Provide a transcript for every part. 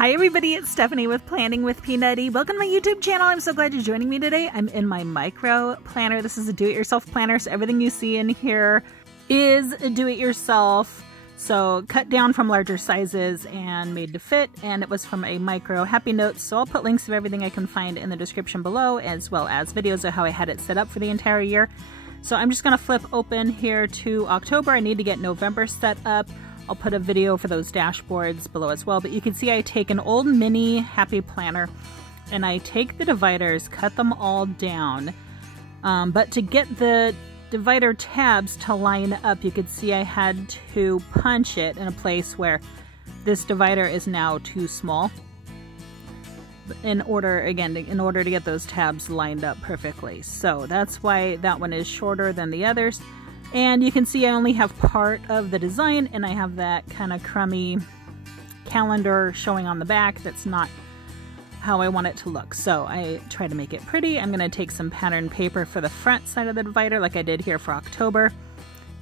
Hi everybody, it's Stephanie with Planning with Peanutty. Welcome to my YouTube channel. I'm so glad you're joining me today. I'm in my micro planner. This is a do-it-yourself planner, so everything you see in here is do-it-yourself. So cut down from larger sizes and made to fit, and it was from a micro Happy Notes. So I'll put links of everything I can find in the description below, as well as videos of how I had it set up for the entire year. So I'm just going to flip open here to October. I need to get November set up. I'll put a video for those dashboards below as well, but you can see I take an old mini Happy Planner and I take the dividers, cut them all down, but to get the divider tabs to line up, you could see I had to punch it in a place where this divider is now too small in order to get those tabs lined up perfectly. So that's why that one is shorter than the others. And you can see I only have part of the design, and I have that kind of crummy calendar showing on the back. That's not how I want it to look. So I try to make it pretty. I'm going to take some pattern paper for the front side of the divider like I did here for October.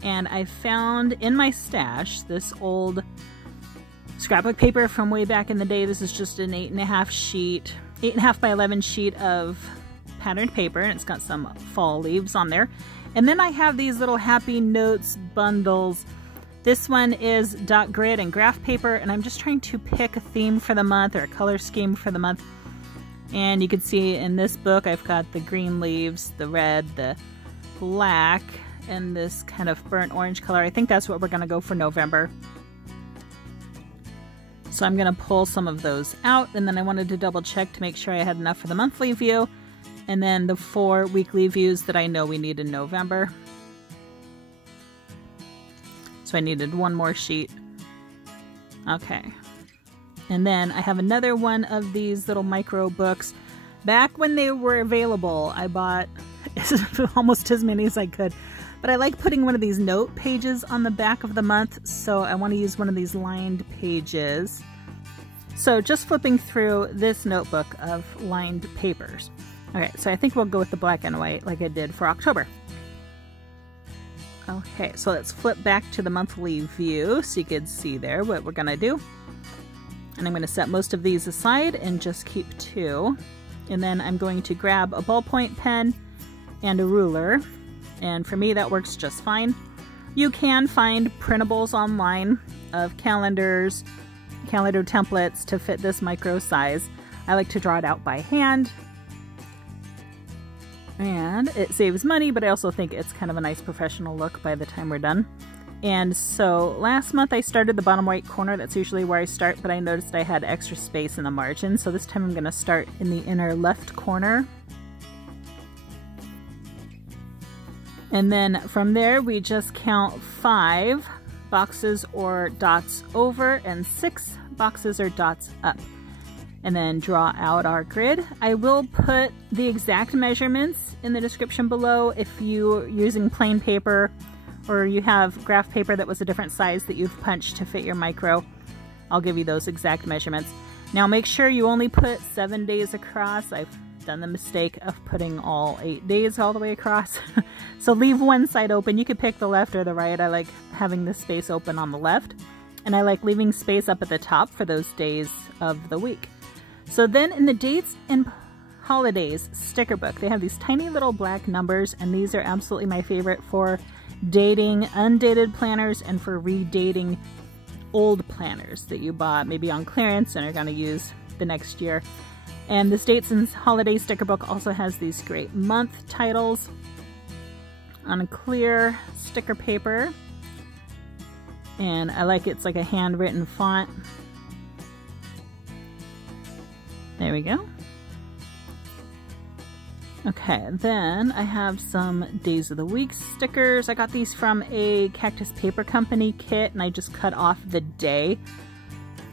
And I found in my stash this old scrapbook paper from way back in the day. This is just an 8.5 by 11 sheet of patterned paper, and it's got some fall leaves on there. And then I have these little Happy Notes bundles. This one is dot grid and graph paper, and I'm just trying to pick a theme for the month or a color scheme for the month. And you can see in this book I've got the green leaves, the red, the black, and this kind of burnt orange color. I think that's what we're going to go for November. So I'm going to pull some of those out, and then I wanted to double check to make sure I had enough for the monthly view. And then the 4 weekly views that I know we need in November. So I needed one more sheet. Okay. And then I have another one of these little micro books. Back when they were available, I bought almost as many as I could. But I like putting one of these note pages on the back of the month, so I want to use one of these lined pages. So just flipping through this notebook of lined papers. Okay, so I think we'll go with the black and white like I did for October. Okay, so let's flip back to the monthly view so you can see there what we're going to do. And I'm going to set most of these aside and just keep 2. And then I'm going to grab a ballpoint pen and a ruler. And for me, that works just fine. You can find printables online of calendars, calendar templates to fit this micro size. I like to draw it out by hand. And it saves money, but I also think it's kind of a nice professional look by the time we're done. And so last month I started the bottom right corner. That's usually where I start, but I noticed I had extra space in the margin. So this time I'm going to start in the inner left corner. And then from there we just count 5 boxes or dots over and 6 boxes or dots up. And then draw out our grid. I will put the exact measurements in the description below. If you're using plain paper or you have graph paper that was a different size that you've punched to fit your micro, I'll give you those exact measurements. Now make sure you only put 7 days across. I've done the mistake of putting all 8 days all the way across. So leave one side open. You could pick the left or the right. I like having the space open on the left. And I like leaving space up at the top for those days of the week. So then in the dates and holidays sticker book, they have these tiny little black numbers, and these are absolutely my favorite for dating undated planners and for redating old planners that you bought maybe on clearance and are going to use the next year. And this dates and holiday sticker book also has these great month titles on a clear sticker paper. And I like it's like a handwritten font. There we go. Okay, then I have some days of the week stickers. I got these from a Cactus Paper Company kit, and I just cut off the day.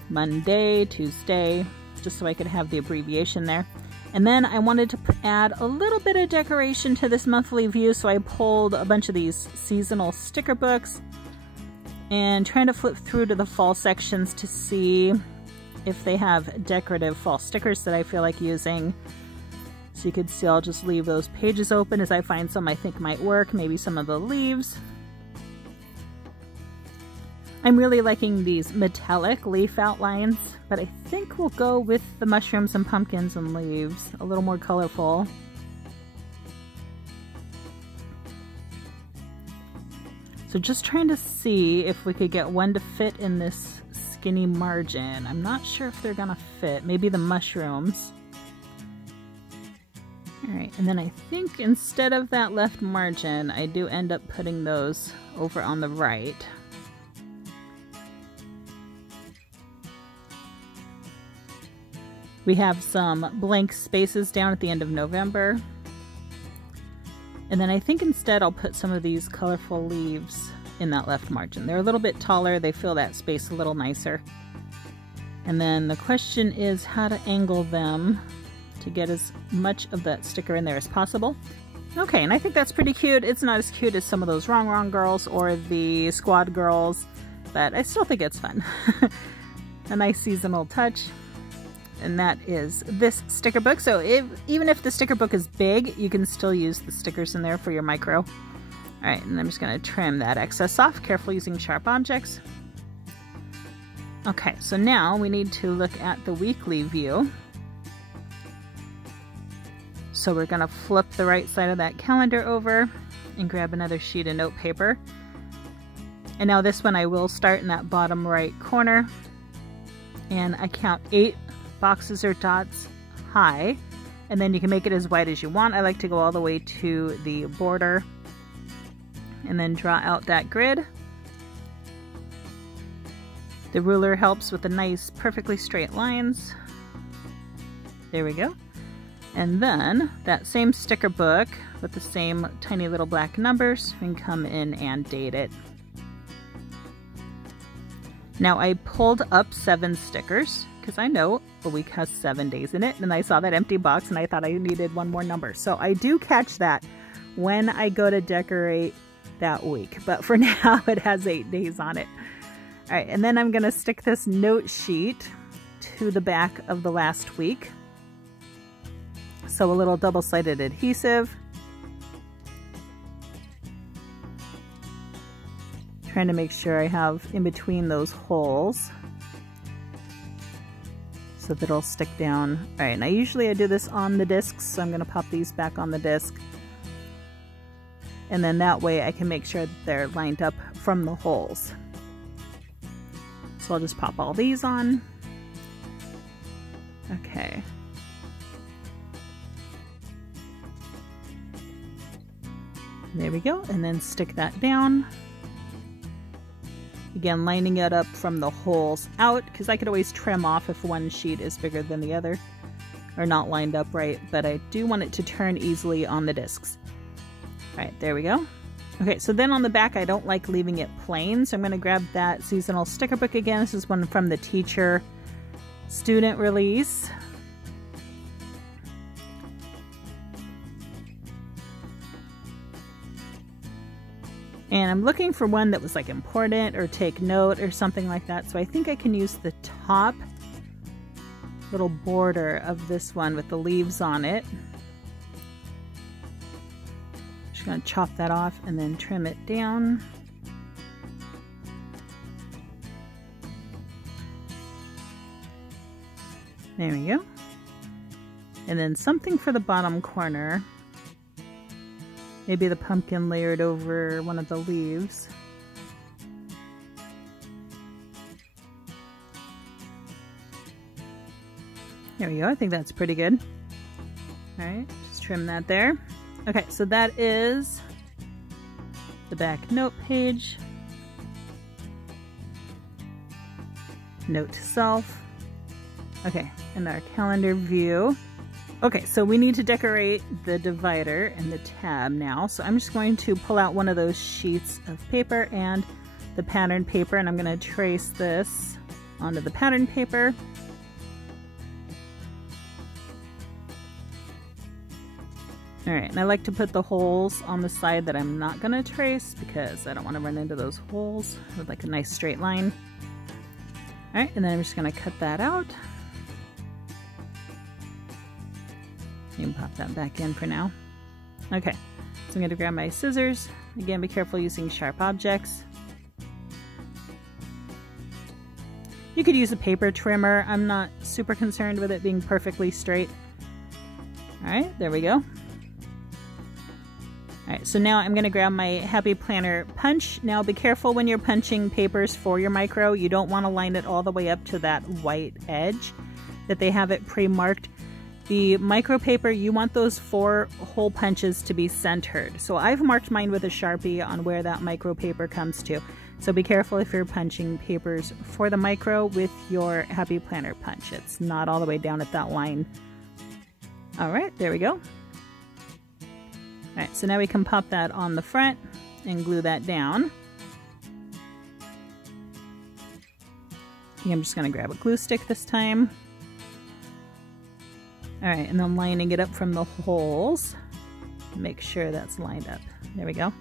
Monday, Tuesday, just so I could have the abbreviation there. And then I wanted to add a little bit of decoration to this monthly view, so I pulled a bunch of these seasonal sticker books and trying to flip through to the fall sections to see if they have decorative fall stickers that I feel like using. So you can see I'll just leave those pages open as I find some I think might work, maybe some of the leaves. I'm really liking these metallic leaf outlines, but I think we'll go with the mushrooms and pumpkins and leaves, a little more colorful. So just trying to see if we could get one to fit in this skinny margin. I'm not sure if they're gonna fit. Maybe the mushrooms. Alright, and then I think instead of that left margin, I do end up putting those over on the right. We have some blank spaces down at the end of November. And then I think instead I'll put some of these colorful leaves in that left margin. They're a little bit taller, they fill that space a little nicer. And then the question is how to angle them to get as much of that sticker in there as possible. Okay, and I think that's pretty cute. It's not as cute as some of those Wrong Wrong girls or the Squad girls, but I still think it's fun. A nice seasonal touch. And that is this sticker book. So even if the sticker book is big, you can still use the stickers in there for your micro. All right, and I'm just going to trim that excess off, careful using sharp objects. Okay, so now we need to look at the weekly view. So we're going to flip the right side of that calendar over and grab another sheet of note paper. And now this one I will start in that bottom right corner. And I count 8 boxes or dots high, and then you can make it as wide as you want. I like to go all the way to the border and then draw out that grid. The ruler helps with the nice perfectly straight lines. There we go. And then that same sticker book with the same tiny little black numbers, we can come in and date it. Now I pulled up 7 stickers because I know a week has 7 days in it, and I saw that empty box and I thought I needed one more number. So I do catch that when I go to decorate that week, but for now it has 8 days on it. All right, and then I'm gonna stick this note sheet to the back of the last week. So a little double-sided adhesive. Trying to make sure I have in between those holes so that it'll stick down. All right, and I do this on the discs, so I'm gonna pop these back on the disc. And then that way I can make sure that they're lined up from the holes. So I'll just pop all these on. Okay. There we go, and then stick that down. Again, lining it up from the holes out, because I could always trim off if one sheet is bigger than the other, or not lined up right, but I do want it to turn easily on the discs. All right, there we go. Okay, so then on the back, I don't like leaving it plain, so I'm gonna grab that seasonal sticker book again. This is one from the teacher student release. And I'm looking for one that was like important or take note or something like that. So I think I can use the top little border of this one with the leaves on it. Just gonna chop that off and then trim it down. There we go. And then something for the bottom corner. Maybe the pumpkin layered over one of the leaves. There we go, I think that's pretty good. All right, just trim that there. Okay, so that is the back note page. Note to self. Okay, and our calendar view. Okay, so we need to decorate the divider and the tab now. So I'm just going to pull out one of those sheets of paper and the pattern paper, and I'm going to trace this onto the pattern paper. All right, and I like to put the holes on the side that I'm not going to trace because I don't want to run into those holes with like a nice straight line. All right, and then I'm just going to cut that out. You can pop that back in for now. Okay, so I'm going to grab my scissors. Again, be careful using sharp objects. You could use a paper trimmer. I'm not super concerned with it being perfectly straight. All right, there we go. All right, so now I'm going to grab my Happy Planner punch. Now be careful when you're punching papers for your micro. You don't want to line it all the way up to that white edge that they have it pre-marked. The micro paper, you want those 4 hole punches to be centered. So I've marked mine with a Sharpie on where that micro paper comes to. So be careful if you're punching papers for the micro with your Happy Planner punch. It's not all the way down at that line. All right, there we go. All right, so now we can pop that on the front and glue that down. I'm just gonna grab a glue stick this time. All right, and then lining it up from the holes. Make sure that's lined up. There we go. All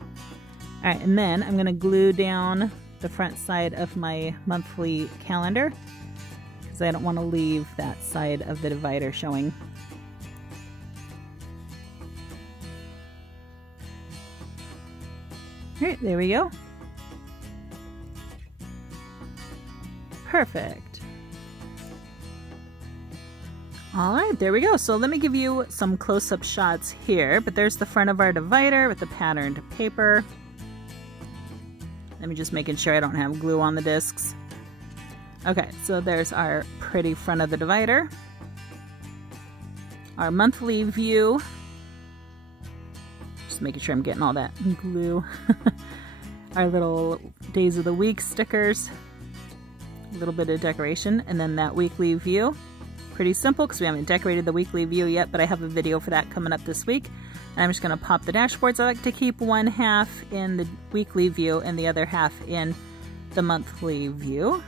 right, and then I'm gonna glue down the front side of my monthly calendar because I don't want to leave that side of the divider showing. All right, there we go. Perfect. All right, there we go. So let me give you some close-up shots here, but there's the front of our divider with the patterned paper. Let me just making sure I don't have glue on the discs. Okay, so there's our pretty front of the divider. Our monthly view. Just making sure I'm getting all that glue. Our little days of the week stickers. A little bit of decoration, and then that weekly view. Pretty simple because we haven't decorated the weekly view yet, but I have a video for that coming up this week. And I'm just going to pop the dashboards. I like to keep one half in the weekly view and the other half in the monthly view.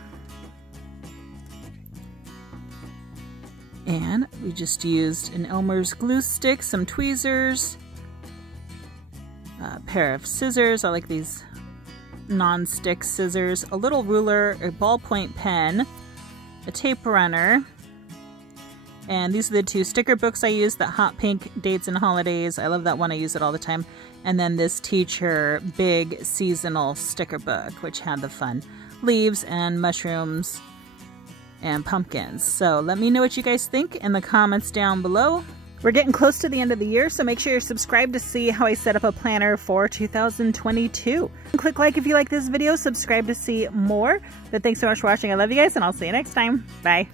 And we just used an Elmer's glue stick, some tweezers, a pair of scissors. I like these non-stick scissors, a little ruler, a ballpoint pen, a tape runner. And these are the 2 sticker books I use, the hot pink dates and holidays. I love that one, I use it all the time. And then this teacher big seasonal sticker book, which had the fun leaves and mushrooms and pumpkins. So let me know what you guys think in the comments down below. We're getting close to the end of the year, so make sure you're subscribed to see how I set up a planner for 2022. Click like if you like this video, subscribe to see more. But thanks so much for watching. I love you guys, and I'll see you next time. Bye.